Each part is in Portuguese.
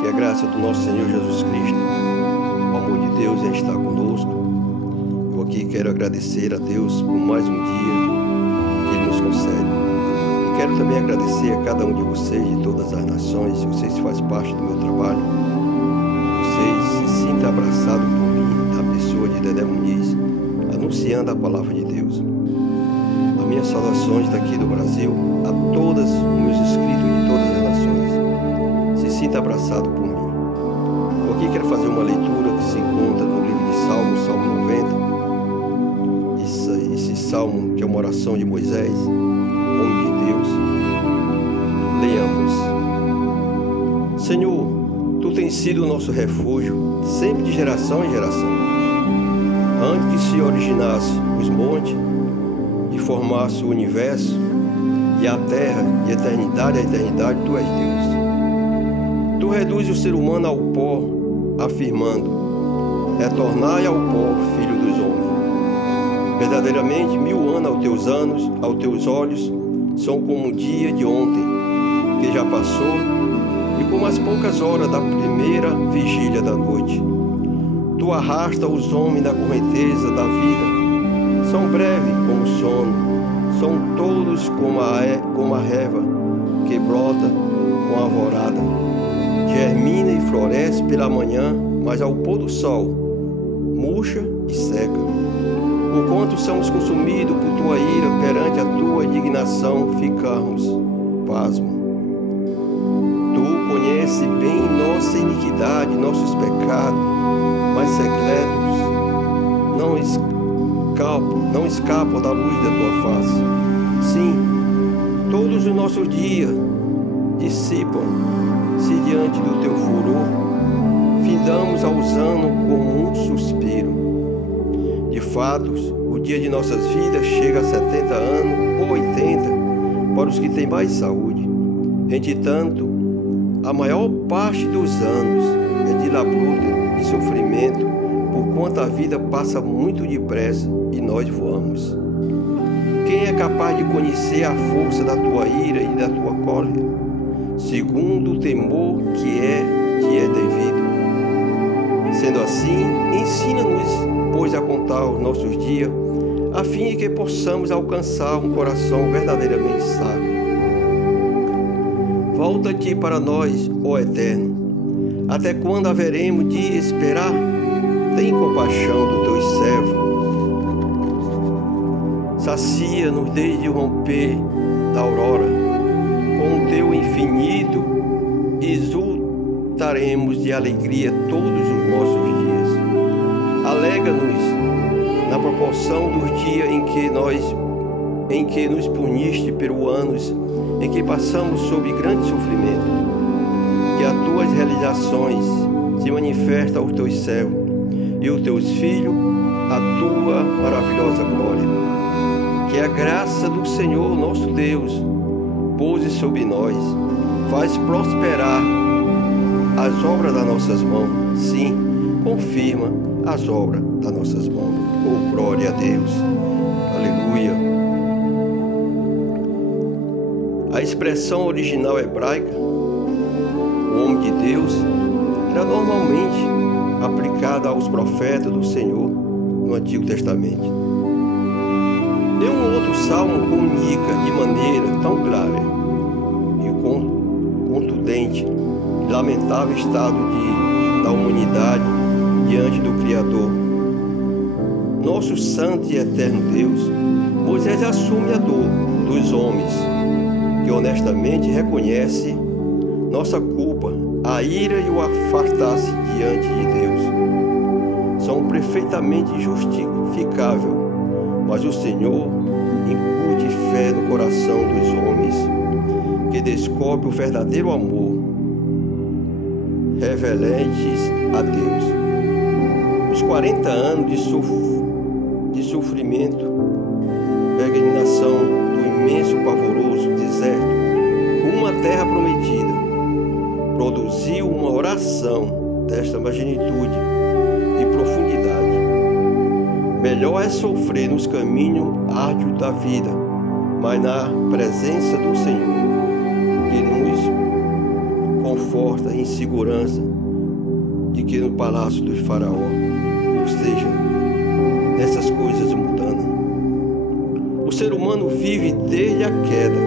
Que a graça do nosso Senhor Jesus Cristo, o amor de Deus está conosco. Eu aqui quero agradecer a Deus por mais um dia que Ele nos concede. E quero também agradecer a cada um de vocês, de todas as nações, se vocês fazem parte do meu trabalho. Vocês se sintam abraçados por mim, na pessoa de Dedé Muniz, anunciando a palavra de Deus. As minhas saudações daqui do Brasil a todos os meus inscritos de todas as nações. Se sinta abraçado por mim. Eu aqui quero fazer uma leitura que se encontra no livro de Salmos, Salmo 90. Esse salmo que é uma oração de Moisés, homem de Deus. Leamos. Senhor, Tu tens sido o nosso refúgio, sempre de geração em geração. Antes que se originasse os montes, e formasse o universo, e a terra, de eternidade a eternidade, Tu és Deus. Tu reduzes o ser humano ao pó, afirmando: retornai ao pó, filho dos homens. Verdadeiramente, 1000 anos aos teus olhos, são como o dia de ontem, que já passou, e como as poucas horas da primeira vigília da noite. Tu arrasta os homens na correnteza da vida. São breves como o sono, são todos como a reva que brota com a alvorada. Germina e floresce pela manhã, mas ao pôr do sol murcha e seca. Porquanto somos consumidos por Tua ira, perante a Tua indignação ficamos pasmos. Tu conheces bem nossa iniquidade, nossos pecados, mas secretos não escapam da luz da Tua face. Sim, todos os nossos dias dissipam-se diante do Teu furor, findamos aos anos como um suspiro. De fato, o dia de nossas vidas chega a 70 anos ou 80 para os que têm mais saúde. Entretanto, a maior parte dos anos é de labuta e sofrimento, porquanto a vida passa muito depressa e nós voamos. Quem é capaz de conhecer a força da Tua ira e da Tua cólera, segundo o temor que é devido? Sendo assim, ensina-nos, pois, a contar os nossos dias, a fim de que possamos alcançar um coração verdadeiramente sábio. Volta-te para nós, ó Eterno. Até quando haveremos de esperar? Tem compaixão do Teu servo. Sacia-nos desde o romper da aurora. Com o Teu infinito exultaremos de alegria todos os nossos dias. Alega-nos na proporção dos dias em que nos puniste pelos anos em que passamos sob grande sofrimento. Que as Tuas realizações se manifestem aos Teus servos e os Teus filhos a Tua maravilhosa glória. Que a graça do Senhor nosso Deus pouse sobre nós, faz prosperar as obras das nossas mãos. Sim, confirma as obras das nossas mãos. Oh, glória a Deus. Aleluia. A expressão original hebraica, o homem de Deus, era normalmente aplicada aos profetas do Senhor no Antigo Testamento. Nenhum outro salmo comunica de maneira tão clara e contundente o lamentável estado da humanidade diante do Criador. Nosso santo e eterno Deus, Moisés assume a dor dos homens, que honestamente reconhece nossa culpa, a ira e o afastar-se diante de Deus. São perfeitamente justificáveis, mas o Senhor incute fé no coração dos homens, que descobre o verdadeiro amor, revelantes a Deus. Os 40 anos de sofrimento, peregrinação do imenso pavoroso deserto, uma terra prometida, produziu uma oração desta magnitude e profundidade. Melhor é sofrer nos caminhos árduos da vida, mas na presença do Senhor, que nos conforta conforta em segurança de que no palácio do faraó, ou seja, nessas coisas mudando. O ser humano vive desde a queda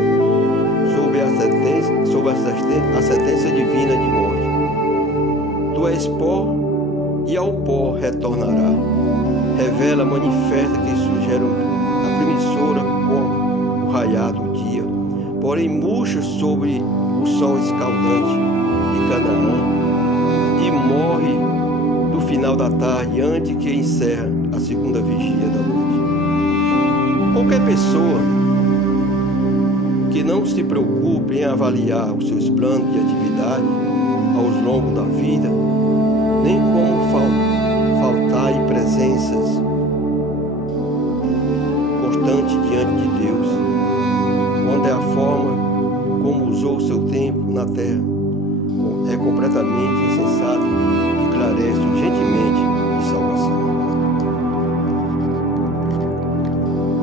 sob a sentença divina de morte. Tu és pó e ao pó retornará. Revela, manifesta que sugere a promissora como o raiar do dia, porém murcha sobre o sol escaldante de Canaã e morre no final da tarde, antes que encerra a segunda vigília da noite. Qualquer pessoa que não se preocupe em avaliar os seus planos de atividade ao longo da vida, nem como faltar em presenças constantes diante de Deus, quando é a forma como usou o seu tempo na terra, é completamente insensato e carece urgentemente de salvação.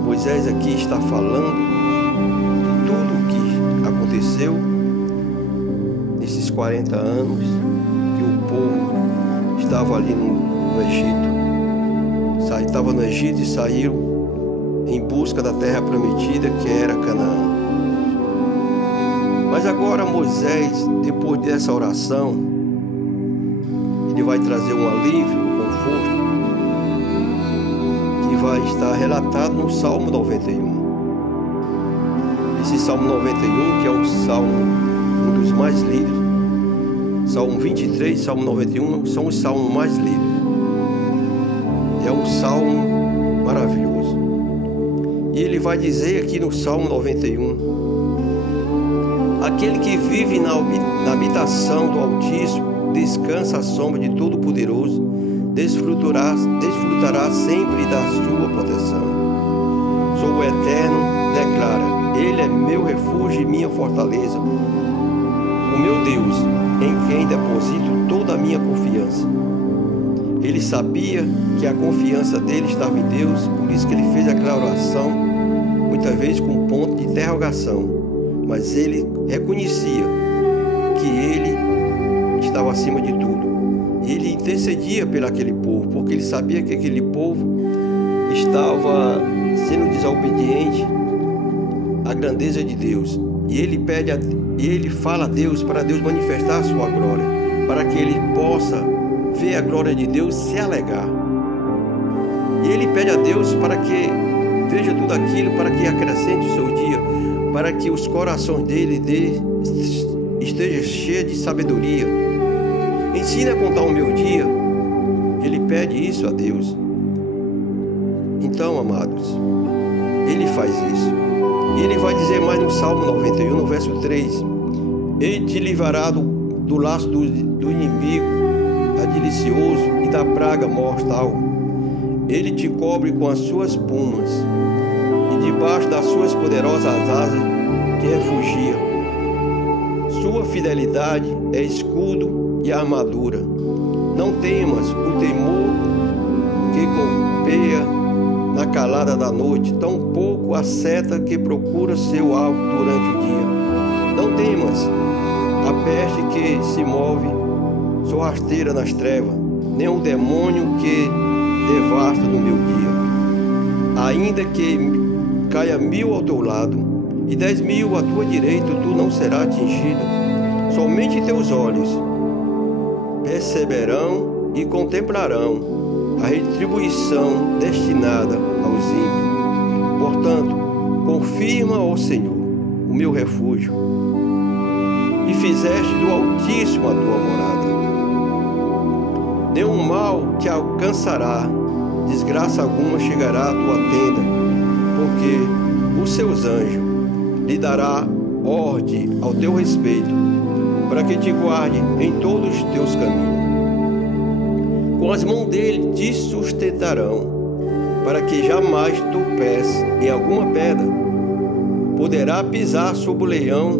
Moisés aqui está falando de tudo o que aconteceu nesses 40 anos que o povo estava ali no Egito. Estava no Egito e saiu em busca da terra prometida, que era Canaã. Mas agora Moisés, depois dessa oração, ele vai trazer um alívio, um conforto, que vai estar relatado no Salmo 91. Esse Salmo 91, que é um salmo, um dos mais lidos. Salmo 23 e Salmo 91 são os salmos mais lidos. É um salmo maravilhoso. E ele vai dizer aqui no Salmo 91: aquele que vive na habitação do Altíssimo descansa à sombra de Todo-Poderoso, desfrutará sempre da sua proteção. Sou o Eterno, declara, Ele é meu refúgio e minha fortaleza, o meu Deus, em quem deposito toda a minha confiança. Ele sabia que a confiança dele estava em Deus, por isso que ele fez aquela oração, muitas vezes com um ponto de interrogação, mas ele reconhecia que ele estava acima de tudo. Ele intercedia pelo aquele povo, porque ele sabia que aquele povo estava sendo desobediente à grandeza de Deus. E ele fala a Deus para Deus manifestar a sua glória, para que ele possa ver a glória de Deus, se alegar. E ele pede a Deus para que veja tudo aquilo, para que acrescente o seu dia, para que os corações dele estejam cheios de sabedoria. Ensina a contar o meu dia. Ele pede isso a Deus. Então, amados, ele faz isso. E ele vai dizer mais no Salmo 91, no verso 3: Ele te livrará do laço do inimigo delicioso e da praga mortal. Ele te cobre com as suas plumas, e debaixo das suas poderosas asas te refugia. Sua fidelidade é escudo e armadura. Não temas o temor que golpeia na calada da noite, tampouco a seta que procura seu alvo durante o dia. Não temas a peste que se move, sou rasteira nas trevas, nem o demônio que devasta no meu dia. Ainda que caia 1000 ao teu lado e 10.000 à tua direita, tu não serás atingido. Somente teus olhos perceberão e contemplarão a retribuição destinada aos ímpios. Portanto, confirma, ó Senhor, o meu refúgio, e fizeste do Altíssimo a tua morada. Nenhum mal te alcançará, desgraça alguma chegará à tua tenda, porque os seus anjos lhe dará ordem ao teu respeito, para que te guarde em todos os teus caminhos. Com as mãos dele te sustentarão, para que jamais tropece em alguma pedra. Poderá pisar sobre o leão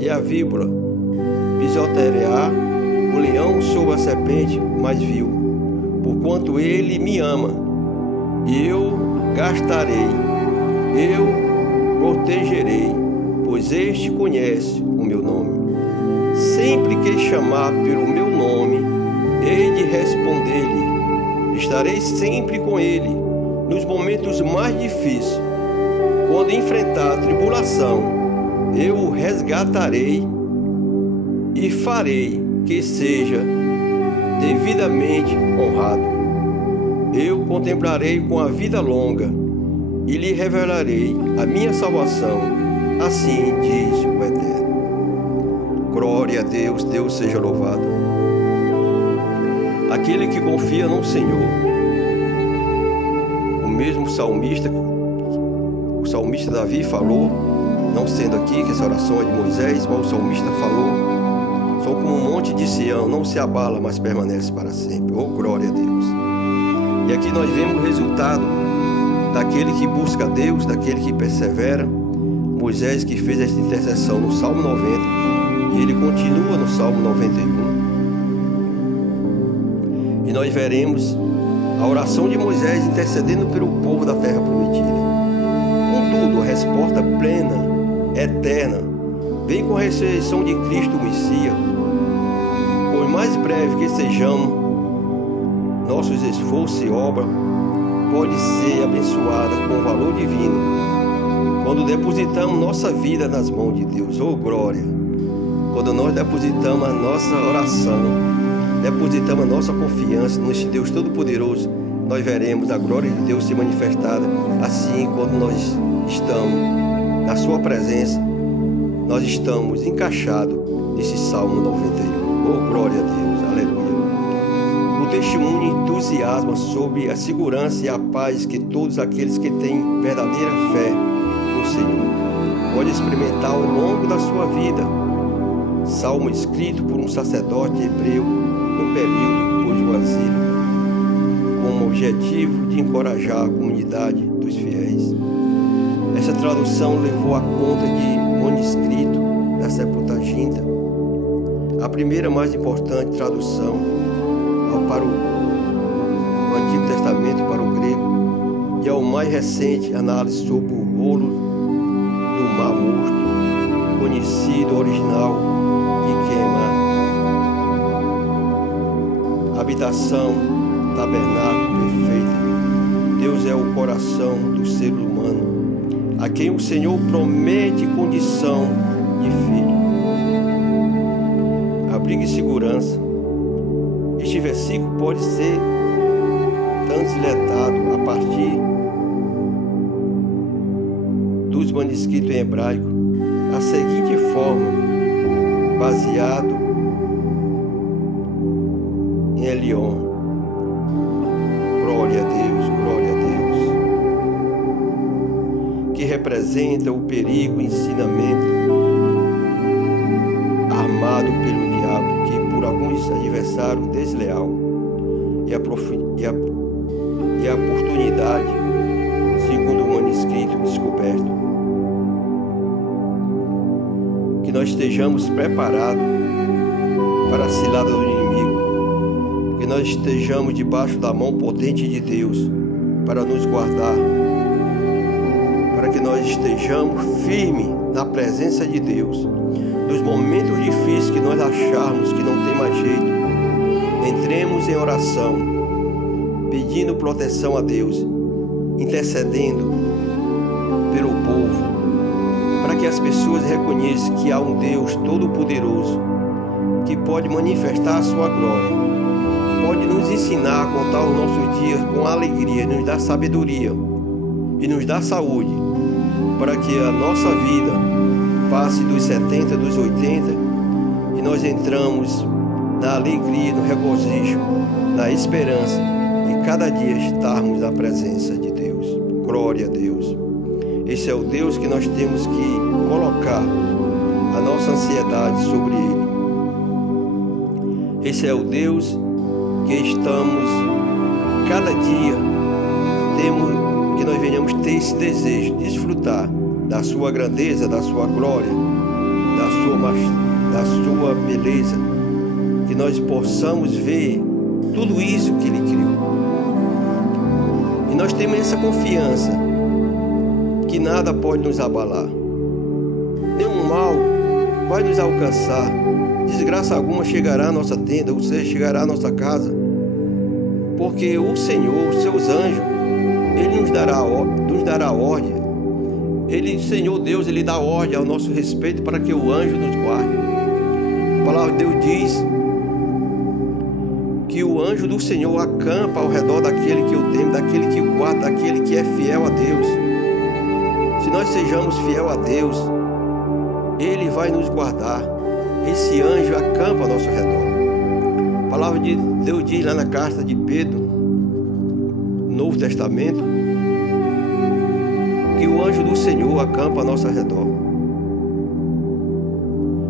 e a víbora, pisoteará o leão sobre a serpente mais vil. Porquanto ele me ama, eu gastarei, eu protegerei, pois este conhece o meu nome. Sem sempre que chamar pelo meu nome, hei de responder-lhe. Estarei sempre com ele nos momentos mais difíceis. Quando enfrentar a tribulação, eu o resgatarei e farei que seja devidamente honrado. Eu contemplarei com a vida longa e lhe revelarei a minha salvação. Assim diz o Eterno. Glória a Deus, Deus seja louvado. Aquele que confia no Senhor, o mesmo salmista Davi falou, não sendo aqui que essa oração é de Moisés, mas o salmista falou: sou como um monte de Sião, não se abala, mas permanece para sempre. Oh, glória a Deus! E aqui nós vemos o resultado daquele que busca a Deus, daquele que persevera. Moisés, que fez esta intercessão no Salmo 90, e ele continua no Salmo 91. E nós veremos a oração de Moisés intercedendo pelo povo da terra prometida. Contudo, a resposta plena, eterna, vem com a ressurreição de Cristo, o Messias. Por mais breve que sejamos, nossos esforços e obra pode ser abençoada com o valor divino quando depositamos nossa vida nas mãos de Deus. Oh, glória! Quando nós depositamos a nossa oração, depositamos a nossa confiança nesse Deus Todo-Poderoso, nós veremos a glória de Deus se manifestada. Assim, quando nós estamos na sua presença, nós estamos encaixados nesse Salmo 91. Oh, glória a Deus! Aleluia! O testemunho entusiasma sobre a segurança e a paz que todos aqueles que têm verdadeira fé no Senhor podem experimentar ao longo da sua vida. Salmo escrito por um sacerdote hebreu no período pós-exílio, com o objetivo de encorajar a comunidade dos fiéis. Essa tradução levou a conta de manuscrito da Septuaginta, a primeira mais importante tradução para o Antigo Testamento para o grego, e ao mais recente análise sobre o rolo do Mar Morto, conhecido original de queimar. Habitação, tabernáculo perfeita. Deus é o coração do ser humano, a quem o Senhor promete condição de filho. Abrigo e segurança. Este versículo pode ser transletado a partir dos manuscritos em hebraico da seguinte forma, baseado em Elion. Glória a Deus, glória a Deus. Que representa o perigo e ensinamento armado pelo diabo, que por alguns adversários desleal e a oportunidade, segundo o manuscrito descoberto, que nós estejamos preparados para a cilada do inimigo, que nós estejamos debaixo da mão potente de Deus para nos guardar, para que nós estejamos firmes na presença de Deus. Nos momentos difíceis que nós acharmos que não tem mais jeito, entremos em oração, pedindo proteção a Deus, intercedendo pelo povo, para que as pessoas reconheçam que há um Deus Todo-Poderoso, que pode manifestar a sua glória, pode nos ensinar a contar os nossos dias com alegria, nos dar sabedoria e nos dar saúde, para que a nossa vida passe dos 70, dos 80, e nós entramos na alegria, no regozijo, na esperança, e cada dia estarmos na presença de Deus. Glória a Deus. Esse é o Deus que nós temos que colocar a nossa ansiedade sobre Ele. Esse é o Deus que estamos, cada dia, que nós venhamos ter esse desejo de desfrutar da sua grandeza, da sua glória, da sua beleza, que nós possamos ver tudo isso que Ele criou. E nós temos essa confiança que nada pode nos abalar, nenhum mal vai nos alcançar, desgraça alguma chegará à nossa tenda, ou seja, chegará à nossa casa, porque o Senhor, os seus anjos, Ele nos dará ordem. Ele, Senhor Deus, Ele dá ordem ao nosso respeito para que o anjo nos guarde. A palavra de Deus diz que o anjo do Senhor acampa ao redor daquele que o teme, daquele que o guarda, daquele que é fiel a Deus. Se nós sejamos fiel a Deus, Ele vai nos guardar. Esse anjo acampa ao nosso redor. A palavra de Deus diz lá na carta de Pedro, no Novo Testamento, que o anjo do Senhor acampa ao nosso redor.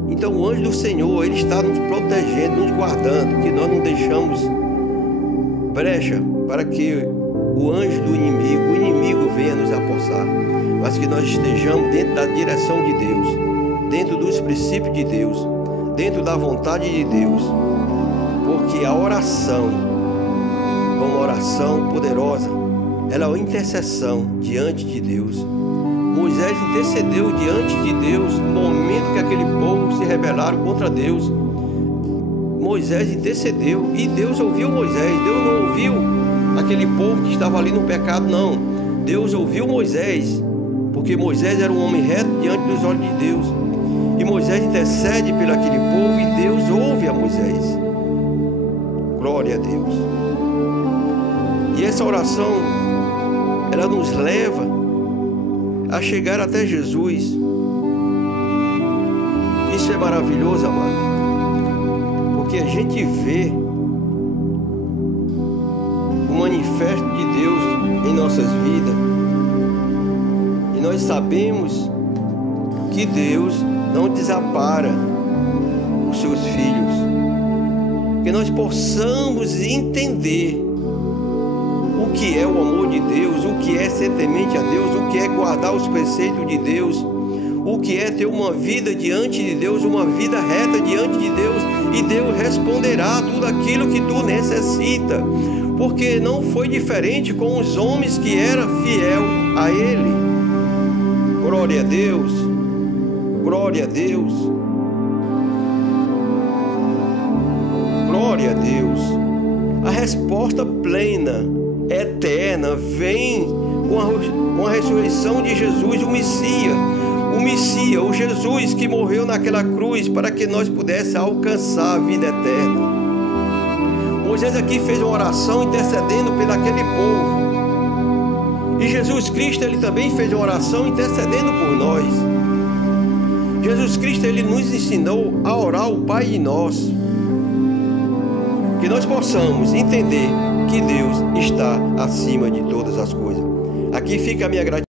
Então o anjo do Senhor, ele está nos protegendo, nos guardando, que nós não deixamos brecha para que o anjo do inimigo, o inimigo venha nos apossar, mas que nós estejamos dentro da direção de Deus, dentro dos princípios de Deus, dentro da vontade de Deus, porque a oração é uma oração poderosa, ela é uma intercessão diante de Deus. Moisés intercedeu diante de Deus no momento que aquele povo se rebelaram contra Deus. Moisés intercedeu e Deus ouviu Moisés. Deus não ouviu aquele povo que estava ali no pecado, não. Deus ouviu Moisés, porque Moisés era um homem reto diante dos olhos de Deus. E Moisés intercede pelo aquele povo e Deus ouve a Moisés. Glória a Deus. E essa oração, ela nos leva a chegar até Jesus. Isso é maravilhoso, amado, porque a gente vê o manifesto de Deus em nossas vidas, e nós sabemos que Deus não desampara os seus filhos, que nós possamos entender o que é o amor de Deus, o que é ser temente a Deus, o que é guardar os preceitos de Deus, o que é ter uma vida diante de Deus, uma vida reta diante de Deus, e Deus responderá tudo aquilo que tu necessita, porque não foi diferente com os homens que eram fiel a Ele. Glória a Deus, glória a Deus, glória a Deus. A resposta plena, eterna, vem com a ressurreição de Jesus, o Messias, o Jesus que morreu naquela cruz para que nós pudéssemos alcançar a vida eterna. Moisés aqui fez uma oração intercedendo pelo aquele povo, e Jesus Cristo, ele também fez uma oração intercedendo por nós. Jesus Cristo, ele nos ensinou a orar o Pai Nosso, que nós possamos entender que Deus está acima de todas as coisas. Aqui fica a minha gratidão.